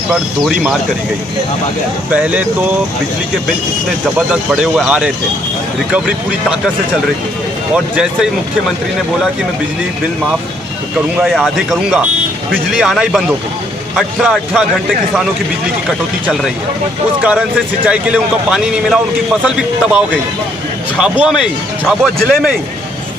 पर दोहरी मार करी गई। पहले तो बिजली के बिल इतने ज़बरदस्त बढ़े हुए आ रहे थे, रिकवरी पूरी ताकत से चल रही थी, और जैसे ही मुख्यमंत्री ने बोला कि मैं बिजली बिल माफ़ करूंगा या आधे करूंगा, बिजली आना ही बंद हो गई। 18 घंटे किसानों की बिजली की कटौती चल रही है। उस कारण से सिंचाई के लिए उनको पानी नहीं मिला, उनकी फसल भी तबाह हो गई। झाबुआ जिले में ही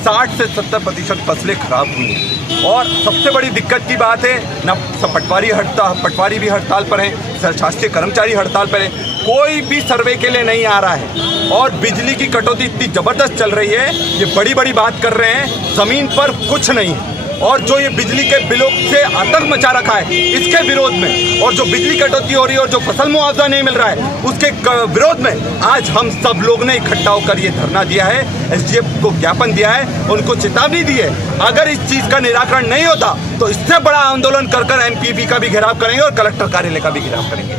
60 से 70% फसलें खराब हुई हैं। और सबसे बड़ी दिक्कत की बात है ना, पटवारी भी हड़ताल पर हैं, शासकीय कर्मचारी हड़ताल पर हैं, कोई भी सर्वे के लिए नहीं आ रहा है। और बिजली की कटौती इतनी ज़बरदस्त चल रही है, ये बड़ी बड़ी बात कर रहे हैं, ज़मीन पर कुछ नहीं है। और जो ये बिजली के बिलों से आतंक मचा रखा है, इसके विरोध में, और जो बिजली कटौती हो रही है और जो फसल मुआवजा नहीं मिल रहा है, उसके विरोध में आज हम सब लोग ने इकट्ठा होकर ये धरना दिया है, एसडीएफ को ज्ञापन दिया है, उनको चेतावनी दी है। अगर इस चीज़ का निराकरण नहीं होता तो इससे बड़ा आंदोलन कर एमपीपी का भी घेराव करेंगे और कलेक्टर कार्यालय का भी घेराव करेंगे।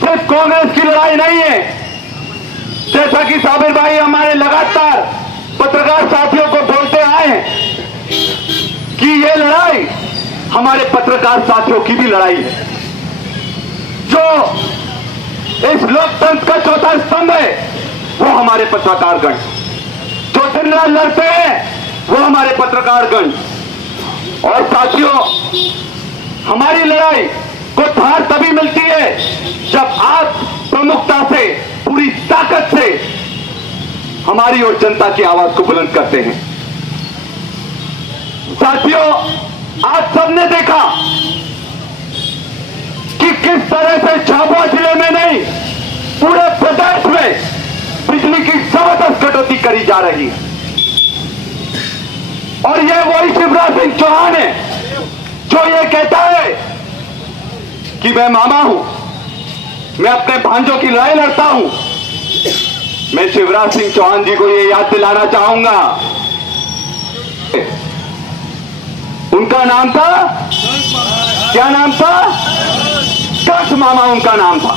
सिर्फ कांग्रेस की लड़ाई नहीं है, जैसा कि साबिर भाई हमारे लगातार पत्रकार साथियों को बोलते आए हैं कि ये लड़ाई हमारे पत्रकार साथियों की भी लड़ाई है। जो इस लोकतंत्र का चौथा स्तंभ है वो हमारे पत्रकारगण, जो दिन रात लड़ते हैं वो हमारे पत्रकारगण। और साथियों, हमारी लड़ाई को धार तभी मिलती है जब आप प्रमुखता से, पूरी ताकत से हमारी और जनता की आवाज को बुलंद करते हैं। साथियों, आज सबने देखा कि किस तरह से झाबुआ जिले में नहीं, पूरे प्रदेश में बिजली की जबरदस्त कटौती करी जा रही है। और यह वही शिवराज सिंह चौहान है जो ये कहता है कि मैं मामा हूं, मैं अपने भांजों की लड़ाई लड़ता हूं। मैं शिवराज सिंह चौहान जी को ये याद दिलाना चाहूंगा, उनका नाम था, क्या नाम था? कंस मामा उनका नाम था।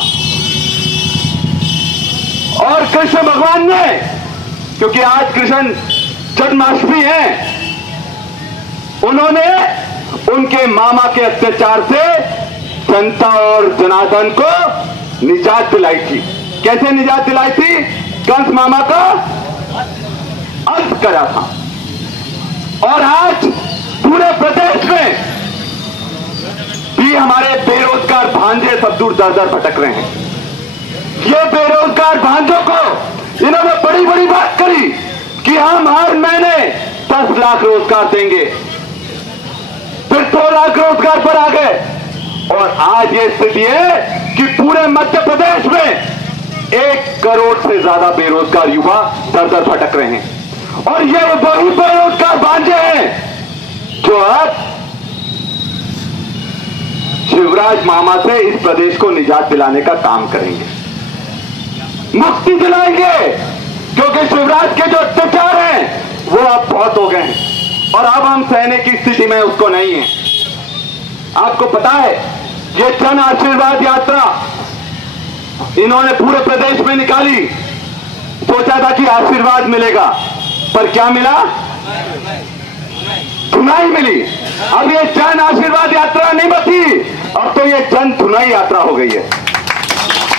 और कृष्ण भगवान ने, क्योंकि आज कृष्ण जन्माष्टमी है, उन्होंने उनके मामा के अत्याचार से जनता और जनार्दन को निजात दिलाई थी। कैसे निजात दिलाई थी? कंस मामा का अंत करा था। और आज पूरे प्रदेश में भी हमारे बेरोजगार भांजे सब दूर दर दर भटक रहे हैं। ये बेरोजगार भांजों को इन्होंने बड़ी बड़ी बात करी कि हम हर महीने 10 लाख रोजगार देंगे, फिर 2 लाख रोजगार पर आ गए, और आज ये स्थिति है कि पूरे मध्य प्रदेश में 1 करोड़ से ज्यादा बेरोजगार युवा दर दर भटक रहे हैं। और ये वही बेरोजगार भांजे हैं जो अब शिवराज मामा से इस प्रदेश को निजात दिलाने का काम करेंगे, मुक्ति दिलाएंगे, क्योंकि शिवराज के जो अत्याचार हैं वो अब बहुत हो गए हैं और अब हम सहने की स्थिति में उसको नहीं है। आपको पता है, ये जन आशीर्वाद यात्रा इन्होंने पूरे प्रदेश में निकाली, सोचा था कि आशीर्वाद मिलेगा, पर क्या मिला? धुनाई मिली। अब ये जन आशीर्वाद यात्रा नहीं बची, अब तो ये जन धुनाई यात्रा हो गई है।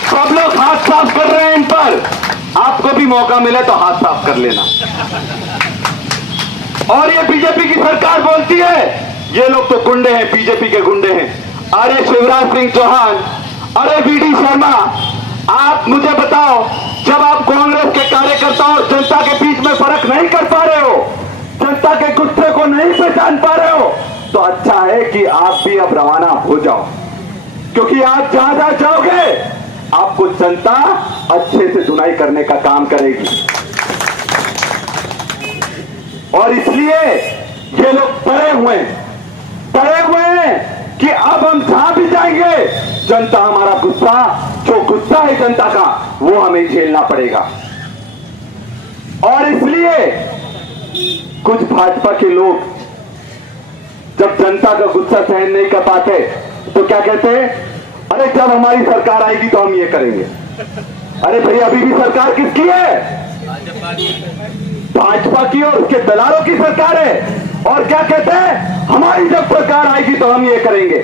सब लोग हाथ साफ कर रहे हैं इन पर, आपको भी मौका मिले तो हाथ साफ कर लेना। और ये बीजेपी की सरकार बोलती है ये लोग तो गुंडे हैं, बीजेपी के गुंडे हैं। अरे शिवराज सिंह चौहान, अरे वीडी शर्मा, आप मुझे बताओ, जब आप कांग्रेस के कार्यकर्ताओं और जनता के बीच में फर्क नहीं कर पा रहे हो, जनता के गुस्से को नहीं पहचान पा रहे हो, तो अच्छा है कि आप भी अब रवाना हो जाओ, क्योंकि आप जहां जहां जाओगे आपको जनता अच्छे से धुनाई करने का काम करेगी। और इसलिए ये लोग डरे हुए हैं कि अब हम जहां भी जाएंगे जनता हमारा गुस्सा, जो गुस्सा है जनता का, वो हमें झेलना पड़ेगा। और इसलिए कुछ भाजपा के लोग जब जनता का गुस्सा सहन नहीं कर पाते तो क्या कहते हैं? अरे जब हमारी सरकार आएगी तो हम ये करेंगे। अरे भैया, अभी भी सरकार किसकी है? भाजपा की और उसके दलालों की सरकार है। और क्या कहते हैं, हमारी जब सरकार आएगी तो हम ये करेंगे।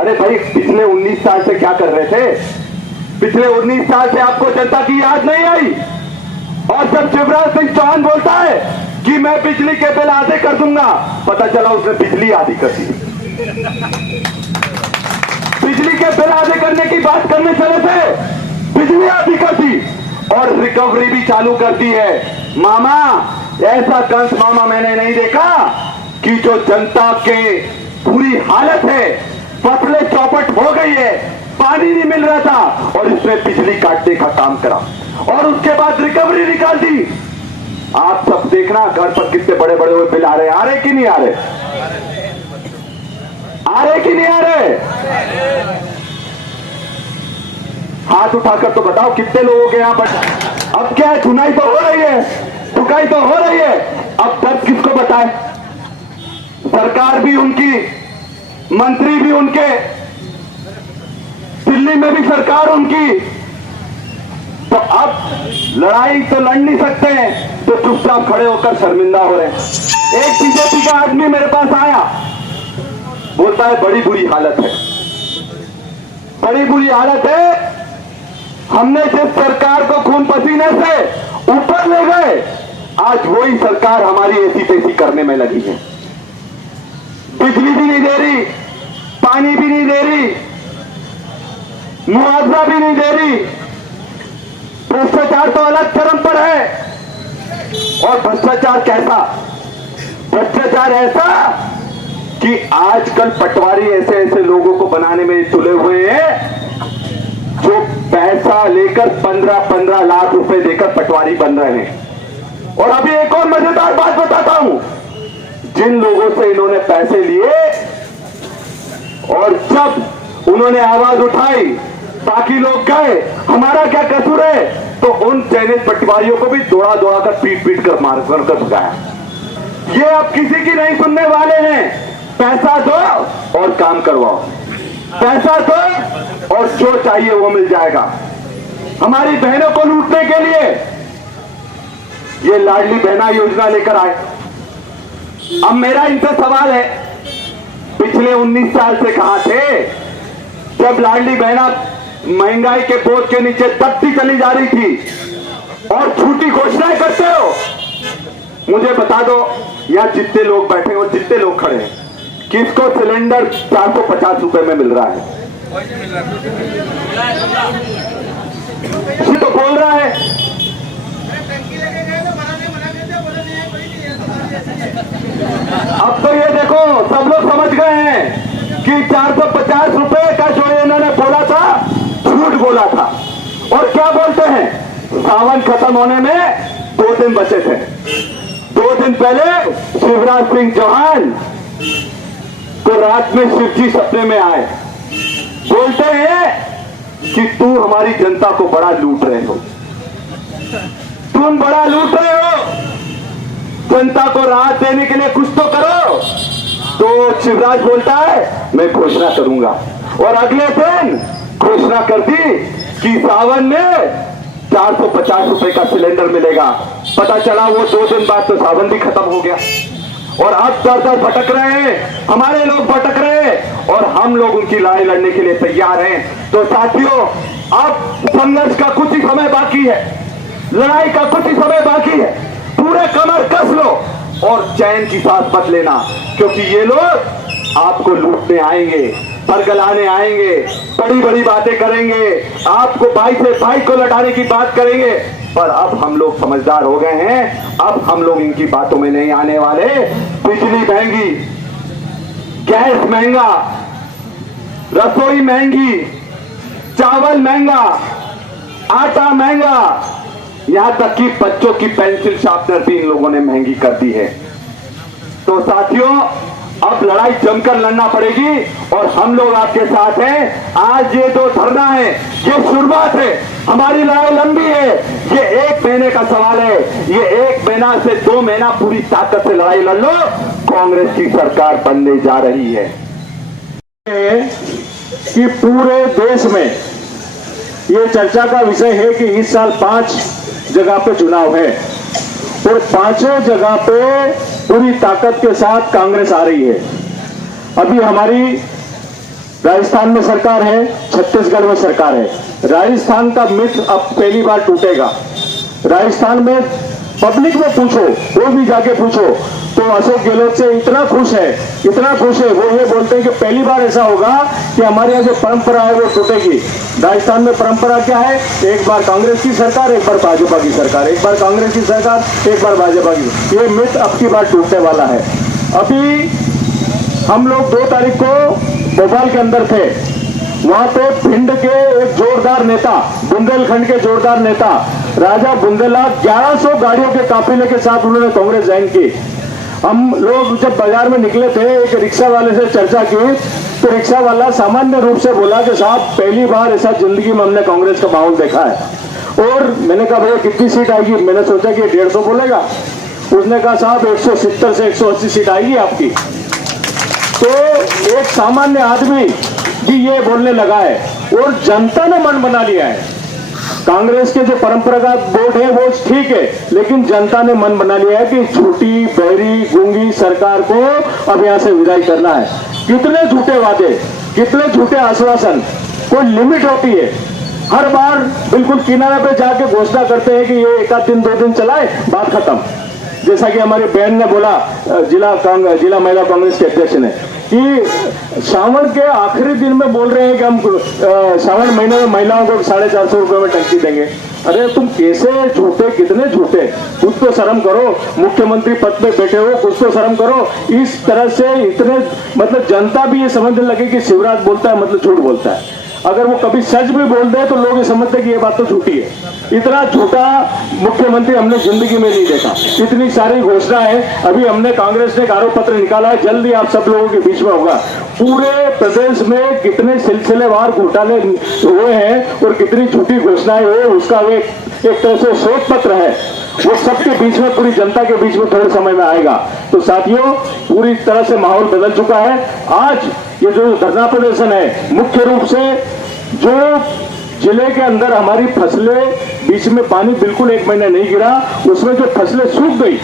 अरे भाई, पिछले 19 साल से क्या कर रहे थे? पिछले 19 साल से आपको जनता की याद नहीं आई? और जब शिवराज सिंह चौहान बोलता है कि मैं बिजली के बिल आधे कर दूंगा, पता चला उसने बिजली आधी कर दी। बिजली के बिल आधे करने की बात करने चले थे, बिजली आधी कर दी और रिकवरी भी चालू कर दी है। मामा, ऐसा कंस मामा मैंने नहीं देखा कि जो जनता के पूरी हालत है, फसलें चौपट हो गई है, पानी नहीं मिल रहा था और इसने बिजली काटने का काम करा और उसके बाद रिकवरी निकाल दी। आप सब देखना घर पर कितने बड़े बड़े बिल आ रहे कि नहीं आ रहे? आ रहे कि नहीं आ रहे? हाथ उठाकर तो बताओ कितने लोगों के यहां पर। अब क्या है, चुनाई तो हो रही है, चुकाई तो हो रही है, अब दर्द किसको बताए? सरकार भी उनकी, मंत्री भी उनके, दिल्ली में भी सरकार उनकी, तो अब लड़ाई तो लड़ नहीं सकते हैं, तो चुपचाप खड़े होकर शर्मिंदा हो रहे हैं। एक बीजेपी का आदमी मेरे पास आया, बोलता है बड़ी बुरी हालत है, बड़ी बुरी हालत है, हमने जिस सरकार को खून पसीने से ऊपर ले गए, आज वही सरकार हमारी ऐसी तैसी करने में लगी है। बिजली भी नहीं दे रही, पानी भी नहीं दे रही, मुआवजा भी नहीं दे रही, भ्रष्टाचार तो अलग चरम पर है। और भ्रष्टाचार कैसा? भ्रष्टाचार ऐसा कि आजकल पटवारी ऐसे ऐसे लोगों को बनाने में तुले हुए हैं जो पैसा लेकर 15-15 लाख रुपए देकर पटवारी बन रहे हैं। और अभी एक और मजेदार बात बताता हूं, जिन लोगों से इन्होंने पैसे लिए और जब उन्होंने आवाज उठाई, बाकी लोग गए, हमारा क्या कसूर है, तो उन चयनित पटवारियों को भी दौड़ा दौड़ा कर पीट पीट कर मार कर भगाया। ये अब किसी की नहीं सुनने वाले हैं। पैसा दो और काम करवाओ, पैसा दो और जो चाहिए वो मिल जाएगा। हमारी बहनों को लूटने के लिए ये लाडली बहना योजना लेकर आए। अब मेरा इनसे सवाल है, पिछले 19 साल से कहां थे जब लाडली बहना महंगाई के बोझ के नीचे दबती चली जा रही थी और झूठी घोषणाएं करते हो? मुझे बता दो, यहां जितने लोग बैठे हो, जितने लोग खड़े हैं, किसको सिलेंडर 450 रुपए में मिल रहा है? तो बोल रहा है। अब तो ये देखो, सब लोग समझ गए हैं कि 450 रुपए का जो इन्होंने बोला था, झूठ बोला था। और क्या बोलते हैं, सावन खत्म होने में 2 दिन बचे थे। 2 दिन पहले शिवराज सिंह चौहान को रात में शिव जी सपने में आए, बोलते हैं कि तू हमारी जनता को बड़ा लूट रहे हो, तुम बड़ा लूट रहे हो, जनता को राहत देने के लिए कुछ तो करो। तो शिवराज बोलता है मैं घोषणा करूंगा, और अगले दिन घोषणा कर दी कि सावन में 450 रुपए का सिलेंडर मिलेगा। पता चला वो 2 दिन बाद तो सावन भी खत्म हो गया और अब दर भटक रहे हैं, हमारे लोग भटक रहे हैं और हम लोग उनकी लड़ाई लड़ने के लिए तैयार हैं। तो साथियों, अब संघर्ष का कुछ ही समय बाकी है, लड़ाई का कुछ ही समय बाकी है। पूरे कमर कस लो और चैन की सांस मत लेना, क्योंकि ये लोग आपको लूटने आएंगे, परगलाने आएंगे, बड़ी बड़ी बातें करेंगे, आपको भाई से भाई को लड़ाने की बात करेंगे। पर अब हम लोग समझदार हो गए हैं, अब हम लोग इनकी बातों में नहीं आने वाले। बिजली महंगी, गैस महंगा, रसोई महंगी, चावल महंगा, आटा महंगा, यहां तक कि बच्चों की पेंसिल शार्पनर भी इन लोगों ने महंगी कर दी है। तो साथियों, अब लड़ाई जमकर लड़ना पड़ेगी और हम लोग आपके साथ हैं। आज ये जो धरना है ये शुरुआत है, हमारी लड़ाई लंबी है। ये 1 महीने का सवाल है, ये 1 महीना से 2 महीना पूरी ताकत से लड़ाई लड़ लो, कांग्रेस की सरकार बनने जा रही है। कि पूरे देश में ये चर्चा का विषय है कि इस साल 5 जगह पे चुनाव है और 5 जगह पे पूरी ताकत के साथ कांग्रेस आ रही है। अभी हमारी राजस्थान में सरकार है, छत्तीसगढ़ में सरकार है। राजस्थान का मिथ अब पहली बार टूटेगा। राजस्थान में पब्लिक में पूछो, कोई भी जाके पूछो तो अशोक गहलोत से इतना खुश है, वो ये बोलते हैं कि पहली बार ऐसा होगा कि हमारे यहाँ जो परंपरा है वो टूटेगी। राजस्थान में परंपरा क्या है? एक बार कांग्रेस की सरकार, एक बार भाजपा की सरकार, एक बार कांग्रेस की सरकार, एक बार भाजपा की। ये मिथ अब की बार टूटने वाला है। अभी हम लोग 2 तारीख को भोपाल के अंदर थे, वहां पे भिंड के एक जोरदार नेता, बुंदेलखंड के जोरदार नेता राजा बुंदेलखंड 1100 गाड़ियों के काफिले के साथ उन्होंने कांग्रेस ज्वाइन की। हम लोग जब बाजार में निकले थे, एक रिक्शा वाले से चर्चा की तो रिक्शा वाला सामान्य रूप से बोला कि साहब पहली बार ऐसा जिंदगी में हमने कांग्रेस का माहौल देखा है। और मैंने कहा भैया कितनी सीट आएगी? मैंने सोचा कि 150 बोलेगा। उसने कहा साहब 170 से 180 सीट आएगी आपकी। तो एक सामान्य आदमी भी ये बोलने लगा है और जनता ने मन बना लिया है। कांग्रेस के जो परंपरागत वोट है वो ठीक है, लेकिन जनता ने मन बना लिया है कि झूठी, बहरी, गूंगी सरकार को अब यहां से विदाई करना है। कितने झूठे वादे, कितने झूठे आश्वासन, कोई लिमिट होती है। हर बार बिल्कुल किनारे पे जाके घोषणा करते हैं कि ये 1 आध दिन 2 दिन चलाए, बात खत्म। जैसा कि हमारी बहन ने बोला, जिला महिला कांग्रेस के अध्यक्ष ने, कि श्रावण के आखिरी दिन में बोल रहे हैं कि हम श्रावण महीने में महिलाओं को 450 रुपए में टंकी देंगे। अरे तुम कैसे झूठे, कितने झूठे, कुछ तो शर्म करो। मुख्यमंत्री पद पे बैठे हो, कुछ तो शर्म करो। इस तरह से इतने, मतलब जनता भी ये समझने लगे कि शिवराज बोलता है मतलब झूठ बोलता है। अगर वो कभी सच भी बोल दे तो लोग ये समझते हैं कि ये बात तो झूठी है। इतना झूठा मुख्यमंत्री हमने जिंदगी में नहीं देखा। इतनी सारी घोषणा है। अभी हमने कांग्रेस ने एक आरोप पत्र निकाला है, जल्दी आप सब लोगों के बीच में होगा। पूरे प्रदेश में कितने सिलसिलेवार घोटाले हुए हैं और कितनी झूठी घोषणाएं हुई, उसका एक तरह से शोध पत्र है, वो सबके बीच में, पूरी जनता के बीच में थोड़े समय में आएगा। तो साथियों, पूरी तरह से माहौल बदल चुका है। आज ये जो धरना प्रदर्शन है, मुख्य रूप से जो जिले के अंदर हमारी फसलें, बीच में पानी बिल्कुल 1 महीना नहीं गिरा, उसमें जो फसलें सूख गई,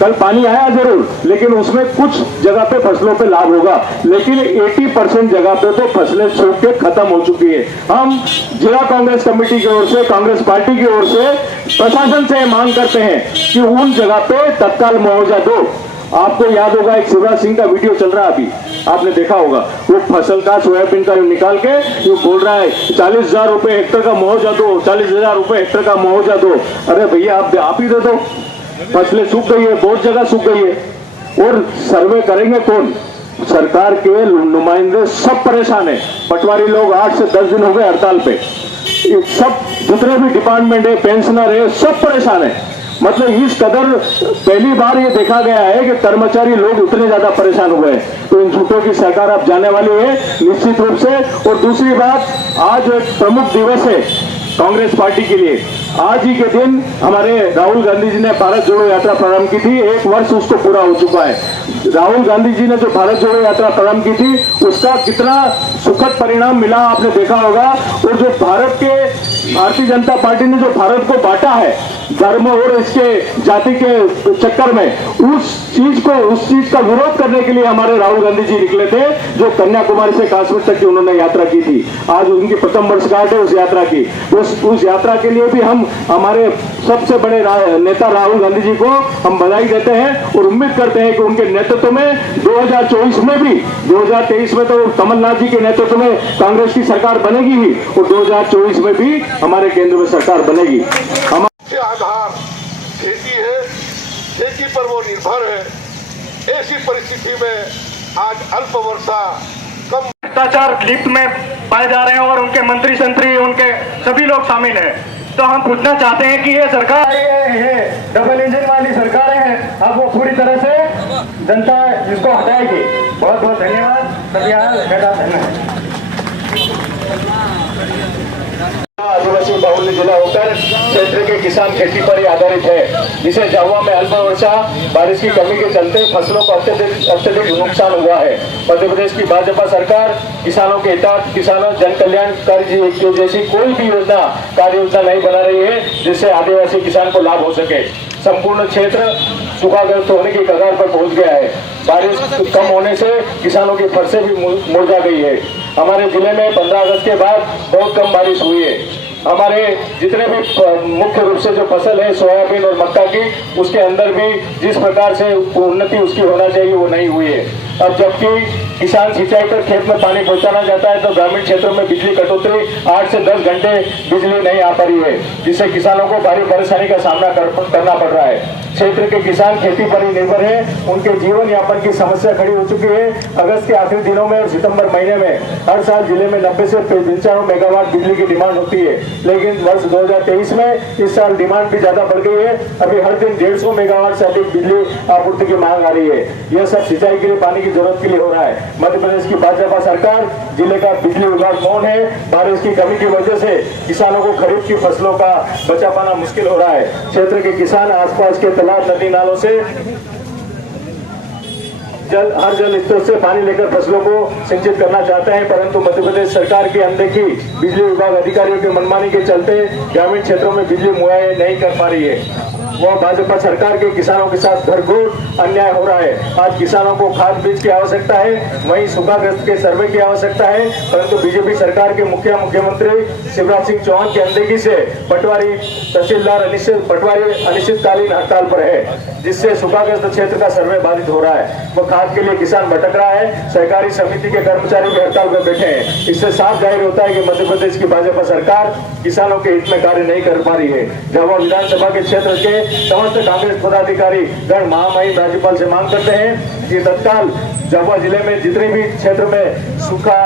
कल पानी आया जरूर, लेकिन उसमें कुछ जगह पे फसलों पे लाभ होगा, लेकिन 80% जगह पे तो फसलें सूख के खत्म हो चुकी है। हम जिला कांग्रेस कमेटी की ओर से, कांग्रेस पार्टी की ओर से प्रशासन से मांग करते हैं कि उन जगह पे तत्काल मुआवजा दो। आपको याद होगा, एक शिवराज सिंह का वीडियो चल रहा है अभी, आपने देखा होगा, वो फसल का, सोयाबीन का निकाल के वो बोल रहा है 40,000 रुपए हेक्टर का मुआवजा दो, 40,000 रुपए हेक्टर का मुआवजा दो। अरे भैया आप ही दे दो, फसलें सूख गई है, बहुत जगह सूख गई है। और सर्वे करेंगे कौन? सरकार के नुमाइंदे सब परेशान है। पटवारी लोग 8 से 10 दिन हो गए हड़ताल पे। सब जितने भी डिपार्टमेंट है, पेंशनर है, सब परेशान है। मतलब इस कदर पहली बार ये देखा गया है कि कर्मचारी लोग इतने ज्यादा परेशान हुए हैं। तो इन झूठों की सरकार अब जाने वाली है निश्चित रूप से। और दूसरी बात, आज एक प्रमुख दिवस है कांग्रेस पार्टी के लिए। आज ही के दिन हमारे राहुल गांधी जी ने भारत जोड़ो यात्रा प्रारंभ की थी, 1 वर्ष उसको पूरा हो चुका है। राहुल गांधी जी ने जो भारत जोड़ो यात्रा प्रारंभ की थी, उसका कितना सुखद परिणाम मिला आपने देखा होगा। और जो भारतीय जनता पार्टी ने जो भारत को बांटा है धर्म और इसके जाति के चक्कर में, उस चीज का विरोध करने के लिए हमारे राहुल गांधी जी निकले थे, जो कन्याकुमारी से कश्मीर तक की उन्होंने यात्रा की थी। आज उनकी प्रथम वर्षगांठ है उस यात्रा की। उस यात्रा के लिए भी हम हमारे सबसे बड़े नेता राहुल गांधी जी को हम बधाई देते हैं और उम्मीद करते हैं कि उनके नेतृत्व में 2024 में भी, 2023 में तो कमलनाथ जी के नेतृत्व में कांग्रेस की सरकार बनेगी ही, और 2024 में भी हमारे केंद्र में सरकार बनेगी। मुख्य आधार खेती है, खेती पर वो निर्भर है। ऐसी परिस्थिति में आज अल्प वर्षा, कम भ्रष्टाचार लिप्त में पाए जा रहे हैं और उनके मंत्री संतरी, उनके सभी लोग शामिल हैं। तो हम पूछना चाहते हैं कि ये सरकार है डबल इंजन वाली सरकारें हैं, अब वो पूरी तरह से जनता इसको हटाएगी। बहुत बहुत धन्यवाद। सभी मैदान धन्यवाद। आदिवासी बाहुल्य जिला होकर क्षेत्र के किसान खेती पर ही आधारित है, जिसे जावा में अल्प वर्षा, बारिश की कमी के चलते फसलों को अत्यधिक नुकसान हुआ है। मध्य प्रदेश की भाजपा सरकार किसानों के हितार्थ, किसानों जन कल्याणकारी जैसी कोई भी योजना, कार्य योजना नहीं बना रही है जिससे आदिवासी किसान को लाभ हो सके। संपूर्ण क्षेत्र सूखाग्रस्त होने की कगार पर पहुंच गया है। बारिश कम होने से किसानों की फसलें भी मुरझा गई है। हमारे जिले में 15 अगस्त के बाद बहुत कम बारिश हुई है। हमारे जितने भी मुख्य रूप से जो फसल है सोयाबीन और मक्का की, उसके अंदर भी जिस प्रकार से उन्नति उसकी होना चाहिए वो नहीं हुई है। अब जबकि किसान सिंचाई कर खेत में पानी पहुंचाना चाहता है तो ग्रामीण क्षेत्रों में बिजली कटौती 8 से 10 घंटे बिजली नहीं आ पा रही है, जिससे किसानों को भारी परेशानी का सामना करना पड़ रहा है। क्षेत्र के किसान खेती पर ही निर्भर है, उनके जीवन यापन की समस्या खड़ी हो चुकी है। अगस्त के आखिरी दिनों में और सितंबर महीने में हर साल जिले में 90 से 95 मेगावाट बिजली की डिमांड होती है, लेकिन वर्ष 2023 में इस साल डिमांड भी ज्यादा बढ़ गई है। अभी हर दिन 150 मेगावाट से अधिक बिजली आपूर्ति की मांग आ रही है। यह सब सिंचाई के लिए पानी की जरूरत के लिए हो रहा है। मध्य प्रदेश की भाजपा सरकार, जिले का बिजली विभाग मौन है। बारिश की कमी की वजह से किसानों को खरीफ की फसलों का बचा पाना मुश्किल हो रहा है। क्षेत्र के किसान आसपास के तालाब, नदी नालों से हर जल स्रोत से पानी लेकर फसलों को सिंचित करना चाहते हैं, परंतु मध्य प्रदेश सरकार की अनदेखी, बिजली विभाग अधिकारियों की मनमानी के चलते ग्रामीण क्षेत्रों में बिजली मुहैया नहीं कर पा रही है। वह भाजपा सरकार के किसानों के साथ भरपूर अन्याय हो रहा है। आज किसानों को खाद बीज की आवश्यकता है, वहीं सूखाग्रस्त के सर्वे की आवश्यकता है, परंतु बीजेपी सरकार के मुख्यमंत्री शिवराज सिंह चौहान की अनदेखी से पटवारी तहसीलदार अनिश्चितकालीन हड़ताल पर है, जिससे सूखाग्रस्त क्षेत्र का सर्वे बाधित हो रहा है। वो खाद के लिए किसान भटक रहा है। सहकारी समिति के कर्मचारी भी हड़ताल पर बैठे हैं। इससे साफ जाहिर होता है कि मध्य प्रदेश की भाजपा सरकार किसानों के हित में कार्य नहीं कर पा रही है। झाबुआ विधानसभा के क्षेत्र के समस्त कांग्रेस पदाधिकारी गण महामहिम राज्यपाल से मांग करते हैं कि तत्काल झाबुआ जिले में जितने भी क्षेत्र में सूखा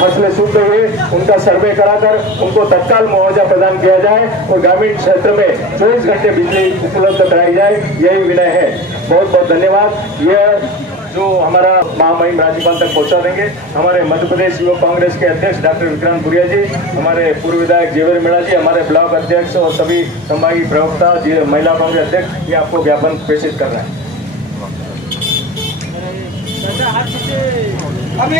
फसलें सूख गई है उनका सर्वे कराकर उनको तत्काल मुआवजा प्रदान किया जाए और ग्रामीण क्षेत्र में 24 घंटे बिजली उपलब्ध कराई जाए, यही विनय है। बहुत बहुत धन्यवाद। यह जो हमारा महामहिम राज्यपाल तक पहुंचा देंगे हमारे मध्य प्रदेश युवक कांग्रेस के अध्यक्ष डॉक्टर विक्रांत भुरिया जी, हमारे पूर्व विधायक जेवर मीणा जी, हमारे ब्लॉक अध्यक्ष और सभी संभागीय प्रवक्ता, महिला कांग्रेस अध्यक्ष, ये आपको ज्ञापन प्रेषित कर रहे हैं। अभी